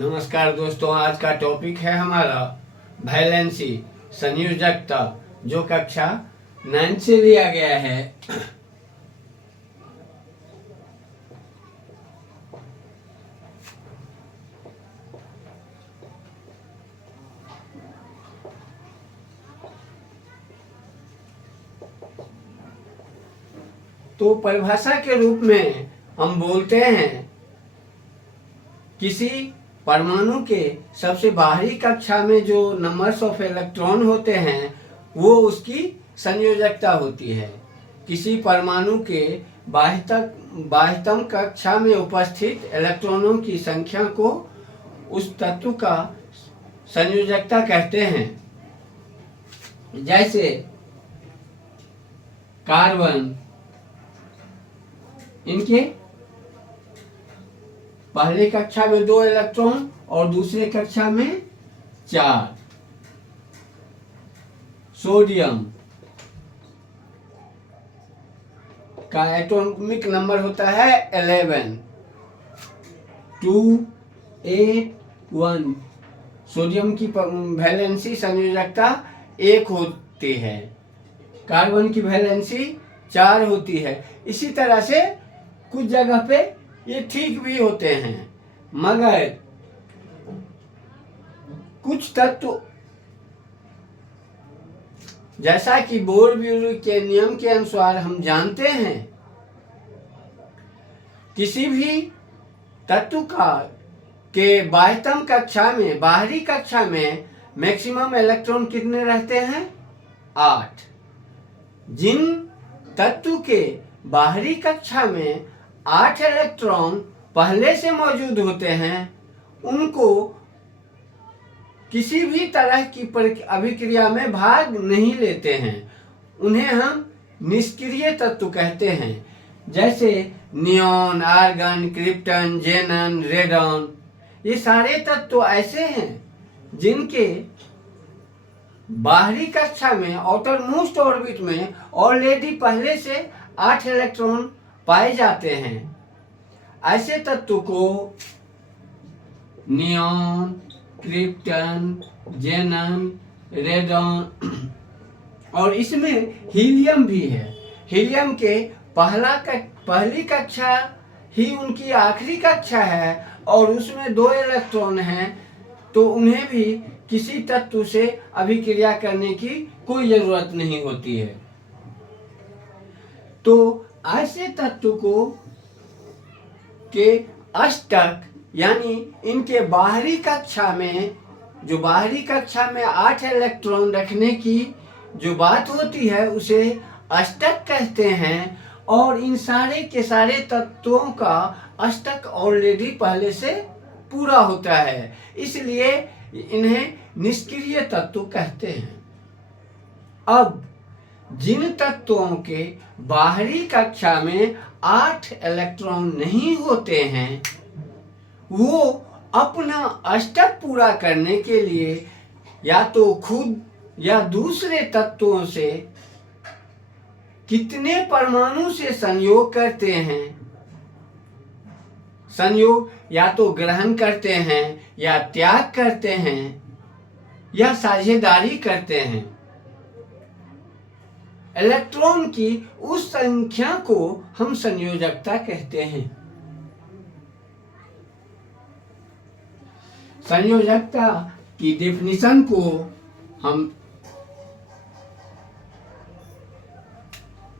नमस्कार दोस्तों, आज का टॉपिक है हमारा वैलेंसी संयोजकता, जो कक्षा 9 से लिया गया है। तो परिभाषा के रूप में हम बोलते हैं किसी परमाणु के सबसे बाहरी कक्षा में जो नंबर्स ऑफ इलेक्ट्रॉन होते हैं वो उसकी संयोजकता होती है। किसी परमाणु के बाह्यतम कक्षा में उपस्थित इलेक्ट्रॉनों की संख्या को उस तत्व का संयोजकता कहते हैं। जैसे कार्बन, इनके पहले कक्षा में 2 इलेक्ट्रॉन और दूसरे कक्षा में 4। सोडियम का एटॉमिक नंबर होता है 11, 2, 8, 1। सोडियम की वैलेंसी संयोजकता 1 होती है, कार्बन की वैलेंसी 4 होती है। इसी तरह से कुछ जगह पे ये ठीक भी होते हैं, मगर कुछ तत्व जैसा कि बोर-ब्यूरी के नियम के अनुसार हम जानते हैं, किसी भी तत्व के बाह्यतम कक्षा में, बाहरी कक्षा में मैक्सिमम इलेक्ट्रॉन कितने रहते हैं? 8। जिन तत्व के बाहरी कक्षा में 8 इलेक्ट्रॉन पहले से मौजूद होते हैं, उनको किसी भी तरह की अभिक्रिया में भाग नहीं लेते हैं। उन्हें हम निष्क्रिय तत्व कहते हैं। जैसे नियॉन, आर्गन, क्रिप्टन, जेनन, रेडॉन, ये सारे तत्व ऐसे हैं जिनके बाहरी कक्षा में, आउटर मोस्ट ऑर्बिट में ऑलरेडी पहले से 8 इलेक्ट्रॉन पाए जाते हैं। ऐसे तत्व को नियॉन, क्रिप्टन, जेनन, रेडॉन, और इसमें हीलियम भी है। हीलियम के पहली कक्षा ही उनकी आखिरी कक्षा है और उसमें 2 इलेक्ट्रॉन हैं, तो उन्हें भी किसी तत्व से अभिक्रिया करने की कोई जरूरत नहीं होती है। तो ऐसे तत्व को के अष्टक, यानी इनके बाहरी कक्षा में, जो बाहरी कक्षा में 8 इलेक्ट्रॉन रखने की जो बात होती है, उसे अष्टक कहते हैं। और इन सारे के सारे तत्वों का अष्टक ऑलरेडी पहले से पूरा होता है, इसलिए इन्हें निष्क्रिय तत्व कहते हैं। अब जिन तत्वों के बाहरी कक्षा में 8 इलेक्ट्रॉन नहीं होते हैं, वो अपना अष्टक पूरा करने के लिए या तो खुद या दूसरे तत्वों से कितने परमाणु से संयोग करते हैं। संयोग या तो ग्रहण करते हैं, या त्याग करते हैं, या साझेदारी करते हैं। इलेक्ट्रॉन की उस संख्या को हम संयोजकता कहते हैं। संयोजकता की डेफिनेशन को हम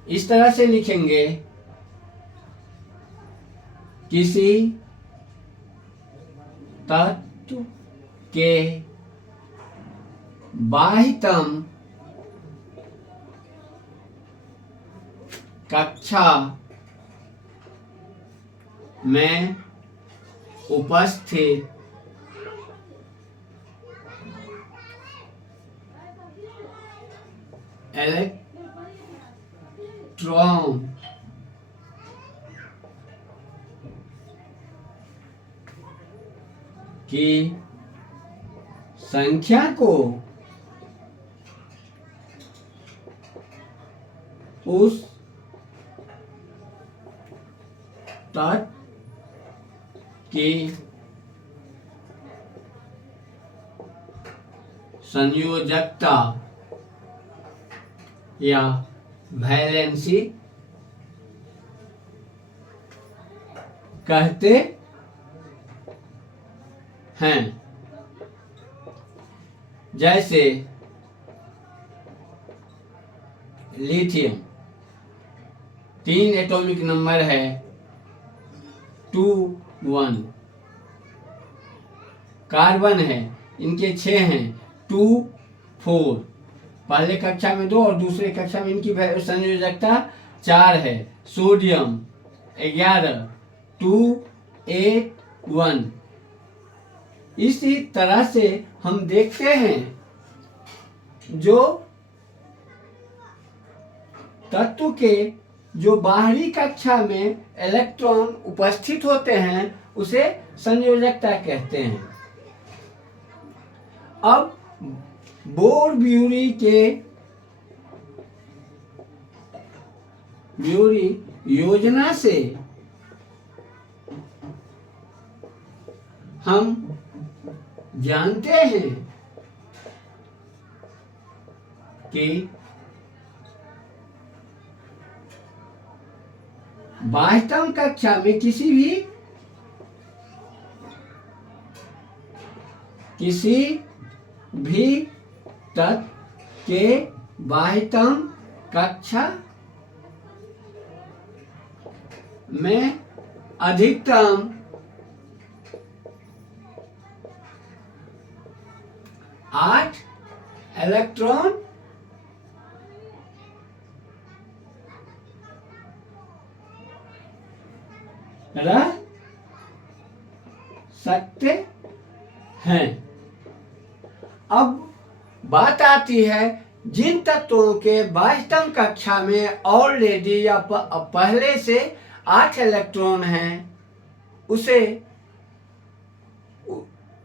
इस तरह से लिखेंगे, किसी तत्व के बाह्यतम कक्षा में उपस्थित इलेक्ट्रॉन की संख्या को उस तत्व की संयोजकता या वैलेंसी कहते हैं। जैसे लिथियम 3 एटॉमिक नंबर है 2 1। कार्बन है, इनके 6 हैं 2 4। पहले कक्षा में 2 और दूसरे कक्षा में इनकी संयोजकता 4 है। सोडियम 11 2 8 1। इसी तरह से हम देखते हैं जो तत्व के जो बाहरी कक्षा में इलेक्ट्रॉन उपस्थित होते हैं उसे संयोजकता कहते हैं। अब ब्यूरी योजना से हम जानते हैं कि बाह्यतम कक्षा में किसी भी तत्व के बाह्यतम कक्षा में अधिकतम 8 इलेक्ट्रॉन रह सकते हैं। अब बात आती है जिन तत्वों के बाह्यतम कक्षा में ऑलरेडी या पहले से 8 इलेक्ट्रॉन हैं, उसे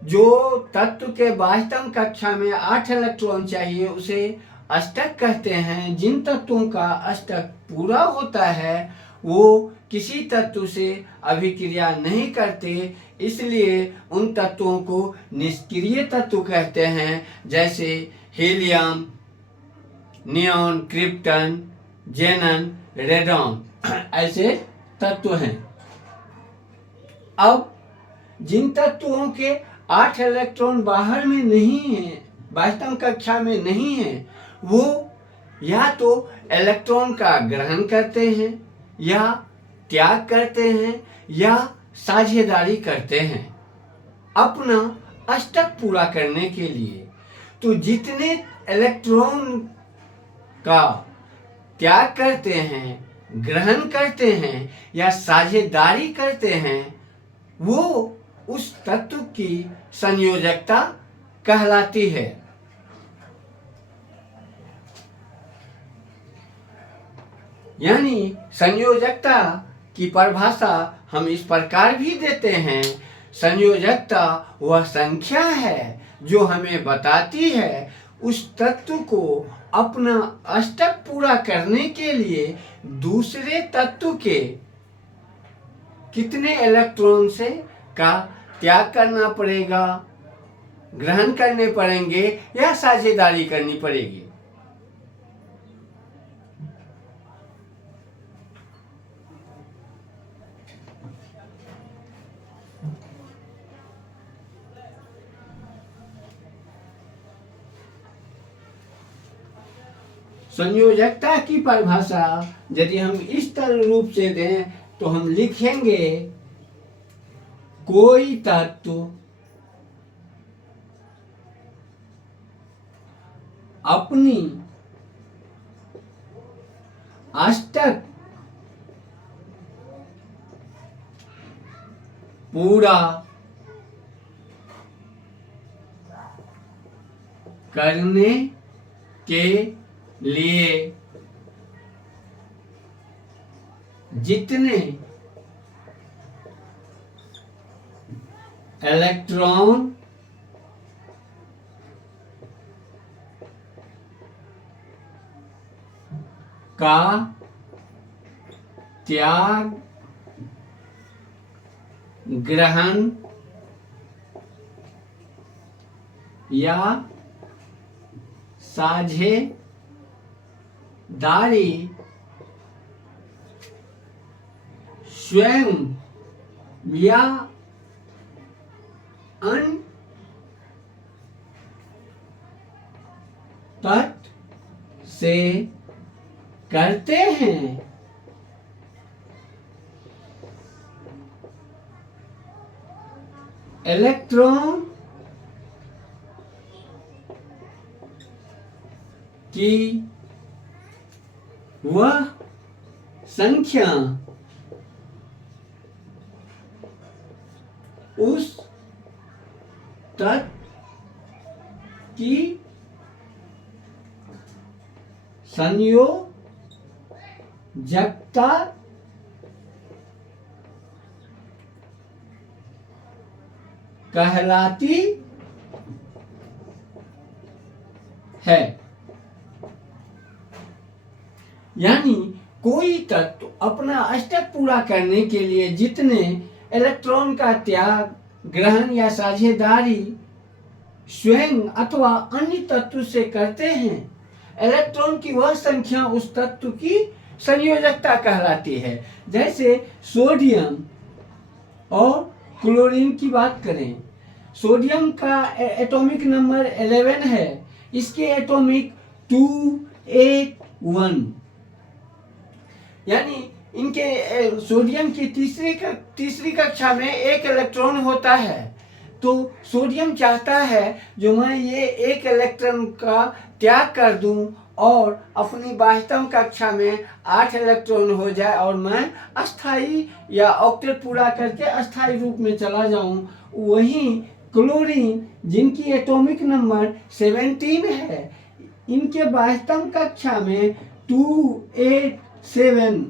जो तत्व के बाह्यतम कक्षा में 8 इलेक्ट्रॉन चाहिए उसे अष्टक कहते हैं। जिन तत्वों का अष्टक पूरा होता है वो किसी तत्व से अभिक्रिया नहीं करते, इसलिए उन तत्वों को निष्क्रिय तत्व कहते हैं। जैसे हीलियम, नियॉन, क्रिप्टन, जेनन, रेडॉन ऐसे तत्व हैं। अब जिन तत्वों के 8 इलेक्ट्रॉन बाहर में नहीं है, बाह्यतम कक्षा में नहीं है, वो या तो इलेक्ट्रॉन का ग्रहण करते हैं या त्याग करते हैं या साझेदारी करते हैं अपना अष्टक पूरा करने के लिए। तो जितने इलेक्ट्रॉन का त्याग करते हैं, ग्रहण करते हैं या साझेदारी करते हैं, वो उस तत्व की संयोजकता कहलाती है। यानी संयोजकता की परिभाषा हम इस प्रकार भी देते हैं, संयोजकता वह संख्या है जो हमें बताती है उस तत्व को अपना अष्टक पूरा करने के लिए दूसरे तत्व के कितने इलेक्ट्रॉन से का त्याग करना पड़ेगा, ग्रहण करने पड़ेंगे या साझेदारी करनी पड़ेगी। संयोजकता की परिभाषा यदि हम इस तरह रूप से दें तो हम लिखेंगे कोई तत्व अपनी अष्टक पूरा करने के लिए जितने इलेक्ट्रॉन का त्याग, ग्रहण या साझेदारी स्वयं या अन्य तत्व से करते हैं। इलेक्ट्रॉन की वह संख्या उस तत्व की संयोजकता कहलाती है। यानी कोई तत्व अपना अष्टक पूरा करने के लिए जितने इलेक्ट्रॉन का त्याग, ग्रहण या साझेदारी स्वयं अथवा अन्य तत्व से करते हैं, इलेक्ट्रॉन की वह संख्या उस तत्व की संयोजकता कहलाती है। जैसे सोडियम और क्लोरीन की बात करें, सोडियम का एटॉमिक नंबर 11 है, इसके एटॉमिक 281, यानी इनके सोडियम की तीसरी कक्षा में एक इलेक्ट्रॉन होता है। तो सोडियम चाहता है जो मैं ये एक इलेक्ट्रॉन का त्याग कर दूं और अपनी 22वीं कक्षा में 8 इलेक्ट्रॉन हो जाए और मैं अस्थाई या ऑक्टेट पूरा करके अस्थाई रूप में चला जाऊं। वहीं क्लोरीन जिनकी एटॉमिक नंबर 17 है, इनके 22वीं कक्षा में 287,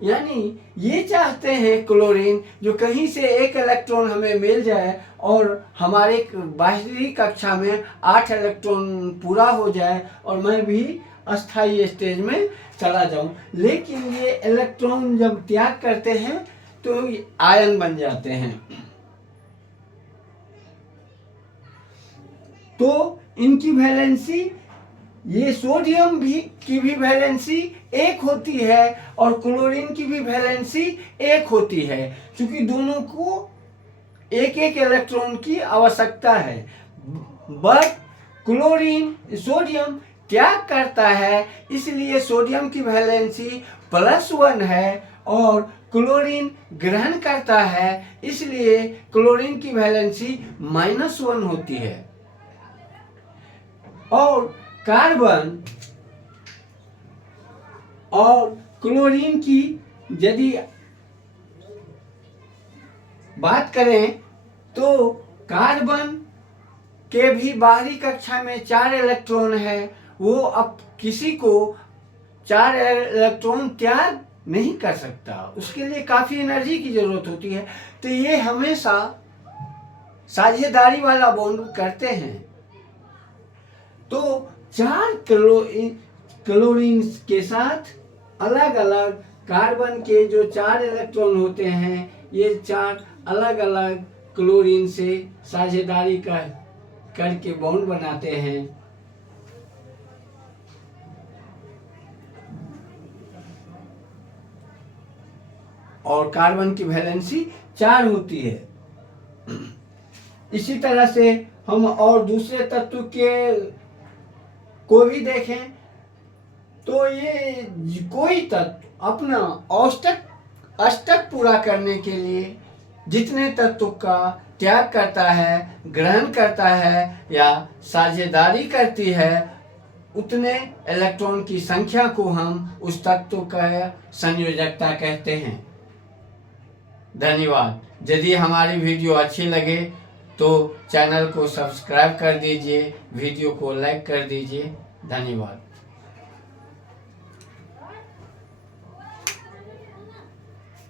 यानी ये चाहते हैं क्लोरीन जो कहीं से एक इलेक्ट्रॉन हमें मिल जाए और हमारे 22वीं कक्षा में 8 इलेक्ट्रॉन पूरा हो जाए और मैं भी अस्थाई स्टेज में चला जाऊं। लेकिन ये इलेक्ट्रॉन जब त्याग करते हैं तो आयन बन जाते हैं। तो इनकी वैलेंसी, ये सोडियम की भी वैलेंसी 1 होती है और क्लोरीन की भी वैलेंसी 1 होती है, क्योंकि दोनों को एक एक इलेक्ट्रॉन की आवश्यकता है। बट सोडियम त्याग करता है, इसलिए सोडियम की वैलेंसी +1 है और क्लोरीन ग्रहण करता है, इसलिए क्लोरीन की वैलेंसी -1 होती है। और कार्बन और क्लोरीन की यदि बात करें तो कार्बन के भी बाहरी कक्षा में 4 इलेक्ट्रॉन है। वो अब किसी को 4 इलेक्ट्रॉन त्याग नहीं कर सकता, उसके लिए काफ़ी एनर्जी की ज़रूरत होती है। तो ये हमेशा साझेदारी वाला बॉन्ड करते हैं। तो 4 क्लोरीन के साथ अलग अलग कार्बन के जो 4 इलेक्ट्रॉन होते हैं, ये 4 अलग अलग क्लोरीन से साझेदारी करके बॉन्ड बनाते हैं। और कार्बन की वैलेंसी 4 होती है। इसी तरह से हम और दूसरे तत्व को भी देखें तो ये कोई तत्व अपना अष्टक पूरा करने के लिए जितने तत्व का त्याग करता है, ग्रहण करता है या साझेदारी करती है, उतने इलेक्ट्रॉन की संख्या को हम उस तत्व का संयोजकता कहते हैं। धन्यवाद। यदि हमारी वीडियो अच्छी लगे तो चैनल को सब्सक्राइब कर दीजिए, वीडियो को लाइक कर दीजिए। धन्यवाद।